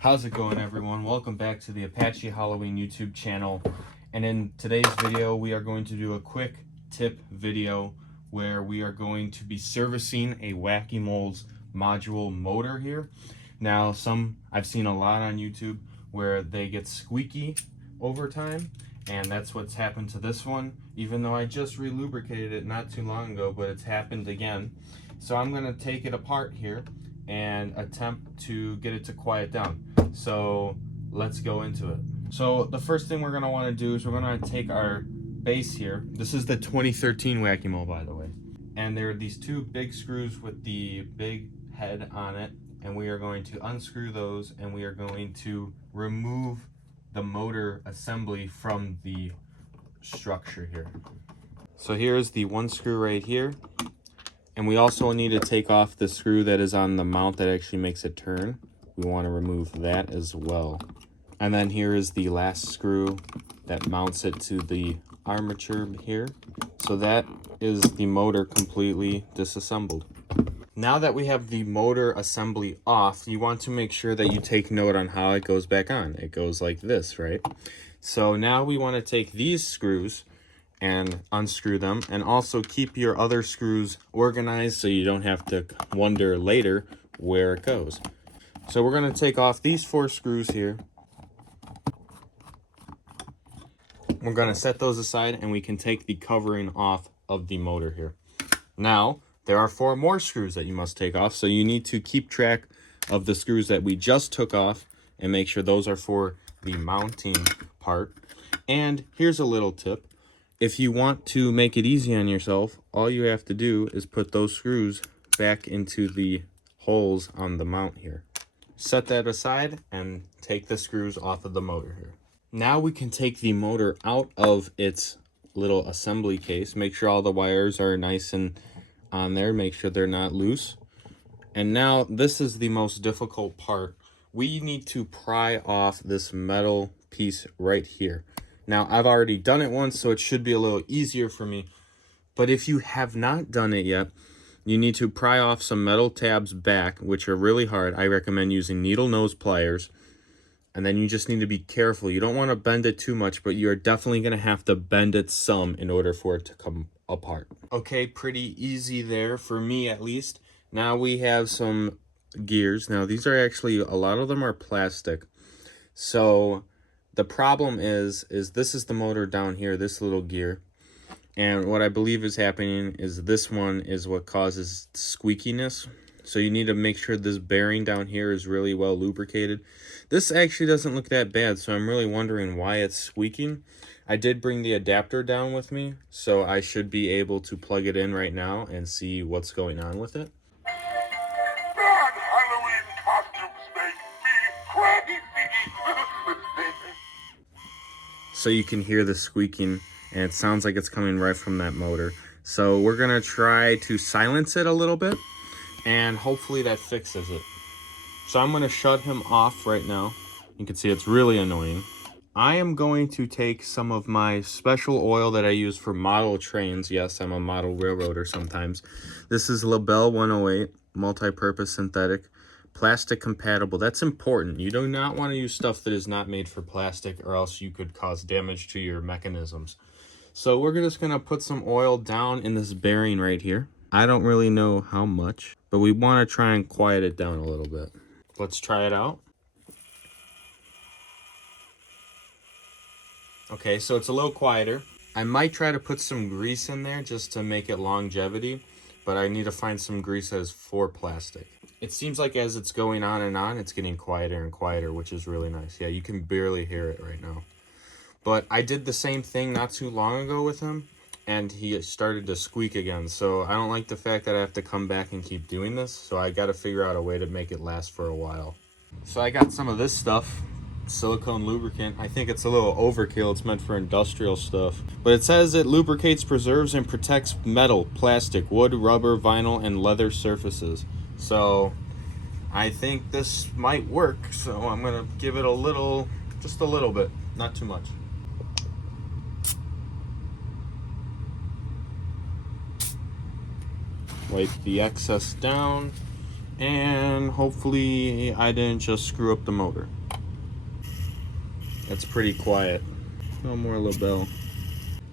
How's it going, everyone? Welcome back to the Apache Halloween YouTube channel. And in today's video, we are going to do a quick tip video where we are going to be servicing a Wacky Molds module motor here. Now, I've seen a lot on YouTube where they get squeaky over time, and that's what's happened to this one, even though I just re-lubricated it not too long ago, but it's happened again. So I'm going to take it apart here and attempt to get it to quiet down. So let's go into it. So the first thing we're gonna wanna do is we're gonna take our base here. This is the 2013 Wacky Mold, by the way. And there are these two big screws with the big head on it. And we are going to unscrew those, and we are going to remove the motor assembly from the structure here. So here's the one screw right here. And we also need to take off the screw that is on the mount that actually makes it turn. We want to remove that as well. And then here is the last screw that mounts it to the armature here. So that is the motor completely disassembled. Now that we have the motor assembly off, you want to make sure that you take note on how it goes back on. It goes like this, right? So now we want to take these screws and unscrew them, and also keep your other screws organized so you don't have to wonder later where it goes. So we're going to take off these 4 screws here. We're going to set those aside, and we can take the covering off of the motor here. Now there are 4 more screws that you must take off, so you need to keep track of the screws that we just took off and make sure those are for the mounting part. And here's a little tip. If you want to make it easy on yourself, all you have to do is put those screws back into the holes on the mount here. Set that aside and take the screws off of the motor here. Now we can take the motor out of its little assembly case. Make sure all the wires are nice and on there. Make sure they're not loose. And now this is the most difficult part. We need to pry off this metal piece right here. Now, I've already done it once, so it should be a little easier for me. But if you have not done it yet, you need to pry off some metal tabs back, which are really hard. I recommend using needle nose pliers. And then you just need to be careful. You don't want to bend it too much, but you're definitely going to have to bend it some in order for it to come apart. Okay, pretty easy there, for me at least. Now we have some gears. Now, these are actually, a lot of them are plastic. So the problem is this is the motor down here, this little gear. And what I believe is happening is this one is what causes squeakiness. So you need to make sure this bearing down here is really well lubricated. This actually doesn't look that bad, so I'm really wondering why it's squeaking. I did bring the adapter down with me, so I should be able to plug it in right now and see what's going on with it. Bad Halloween costumes make me crazy. So you can hear the squeaking, and it sounds like it's coming right from that motor. So we're gonna try to silence it a little bit, and hopefully that fixes it. So I'm gonna shut him off right now. You can see it's really annoying. I am going to take some of my special oil that I use for model trains. Yes, I'm a model railroader sometimes. This is Labelle 108, multi-purpose synthetic. Plastic compatible. That's important. You do not want to use stuff that is not made for plastic, or else you could cause damage to your mechanisms. So we're just going to put some oil down in this bearing right here. I don't really know how much, but we want to try and quiet it down a little bit. Let's try it out. Okay, so it's a little quieter. I might try to put some grease in there just to make it longevity, but I need to find some grease that is for plastic. It seems like as it's going on, it's getting quieter and quieter, which is really nice. Yeah, you can barely hear it right now. But I did the same thing not too long ago with him, and he started to squeak again. So I don't like the fact that I have to come back and keep doing this. So I got to figure out a way to make it last for a while. So I got some of this stuff, silicone lubricant. I think it's a little overkill. It's meant for industrial stuff. But it says it lubricates, preserves, and protects metal, plastic, wood, rubber, vinyl, and leather surfaces. So I think this might work, so I'm gonna give it a little, just a little bit, not too much. Wipe the excess down, And hopefully I didn't just screw up the motor. That's pretty quiet. No more label.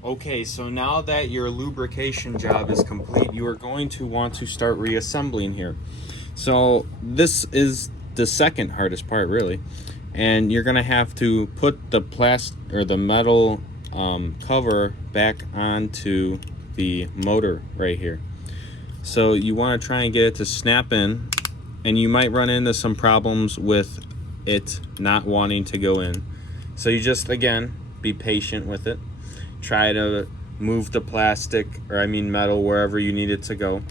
Okay, so now that your lubrication job is complete, you are going to want to start reassembling here. So this is the second hardest part, really. And you're gonna have to put the plastic or the metal cover back onto the motor right here. So you want to try and get it to snap in, and you might run into some problems with it not wanting to go in. So you just, again, be patient with it. Try to move the plastic, or I mean metal, wherever you need it to go.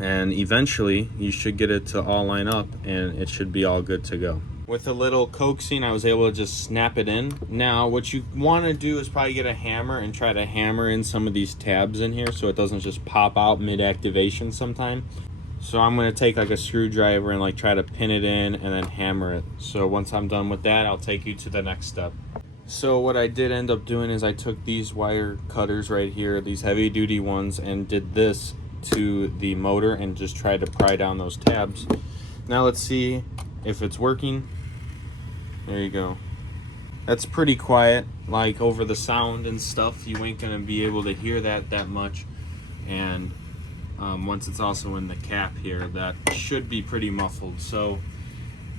And eventually you should get it to all line up and it should be all good to go. With a little coaxing, I was able to just snap it in. Now, what you want to do is probably get a hammer and try to hammer in some of these tabs in here so it doesn't just pop out mid-activation sometime. So I'm going to take like a screwdriver and like try to pin it in and then hammer it. So once I'm done with that, I'll take you to the next step. So what I did end up doing is I took these wire cutters right here, these heavy duty ones, and did this to the motor and just tried to pry down those tabs. Now let's see if it's working. There you go. That's pretty quiet, like over the sound and stuff. You ain't gonna be able to hear that much. And once it's also in the cap here, that should be pretty muffled. So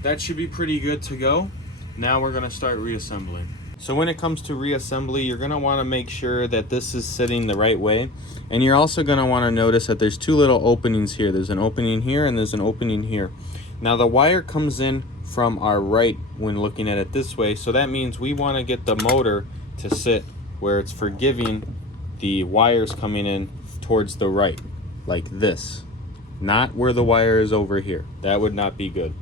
that should be pretty good to go. Now we're gonna start reassembling. So when it comes to reassembly, you're gonna wanna make sure that this is sitting the right way. And you're also gonna wanna notice that there's two little openings here. There's an opening here and there's an opening here. Now the wire comes in from our right when looking at it this way. So that means we wanna get the motor to sit where it's forgiving the wires coming in towards the right, like this. Not where the wire is over here. That would not be good.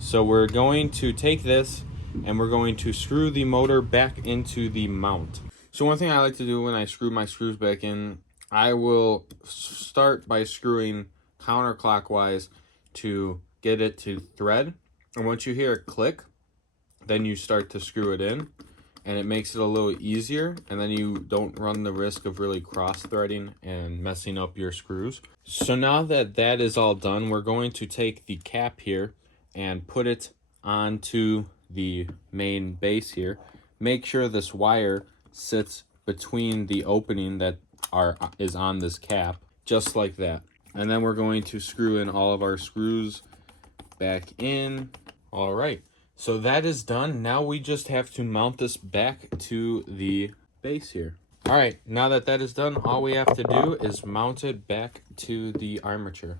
So we're going to take this and we're going to screw the motor back into the mount. So one thing I like to do when I screw my screws back in, I will start by screwing counterclockwise to get it to thread. And once you hear it click, then you start to screw it in, and it makes it a little easier, and then you don't run the risk of really cross-threading and messing up your screws. So now that that is all done, we're going to take the cap here and put it onto the main base here. Make sure this wire sits between the opening that is on this cap, just like that. And then we're going to screw in all of our screws back in. All right, so that is done. Now we just have to mount this back to the base here. All right, now that that is done, all we have to do is mount it back to the armature.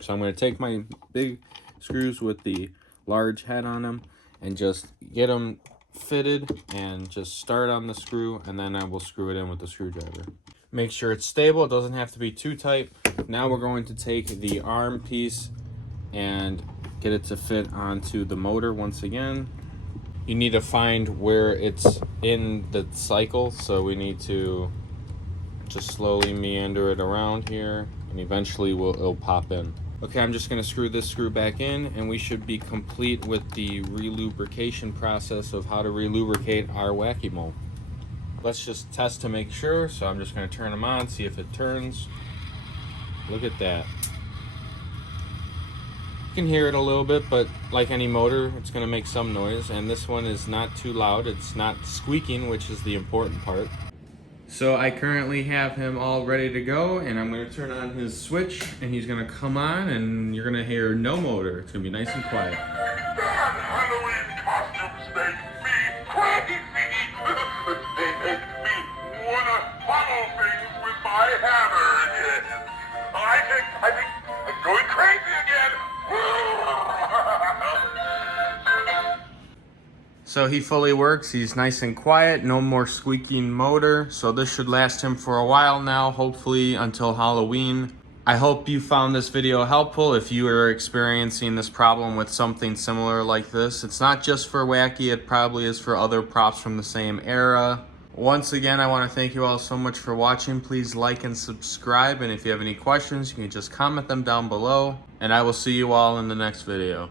So I'm going to take my big screws with the large head on them and just get them fitted and just start on the screw, and then I will screw it in with the screwdriver. Make sure it's stable, it doesn't have to be too tight. Now we're going to take the arm piece and get it to fit onto the motor once again. You need to find where it's in the cycle, so we need to just slowly meander it around here, and eventually it'll pop in. Okay, I'm just gonna screw this screw back in, and we should be complete with the relubrication process of how to relubricate our Wacky mold. Let's just test to make sure, so I'm just gonna turn them on, see if it turns. Look at that. You can hear it a little bit, but like any motor, it's gonna make some noise, and this one is not too loud. It's not squeaking, which is the important part. So I currently have him all ready to go, and I'm gonna turn on his switch, and he's gonna come on, and you're gonna hear no motor. It's gonna be nice and quiet. Bad Halloween costumes make me crazy. They make me wanna pummel things with my hammer again. I think I'm going crazy again. So he fully works, he's nice and quiet, no more squeaking motor. So this should last him for a while now, hopefully until Halloween. I hope you found this video helpful. If you are experiencing this problem with something similar like this, it's not just for Wacky, it probably is for other props from the same era. Once again, I want to thank you all so much for watching. Please like and subscribe, and if you have any questions, you can just comment them down below, and I will see you all in the next video.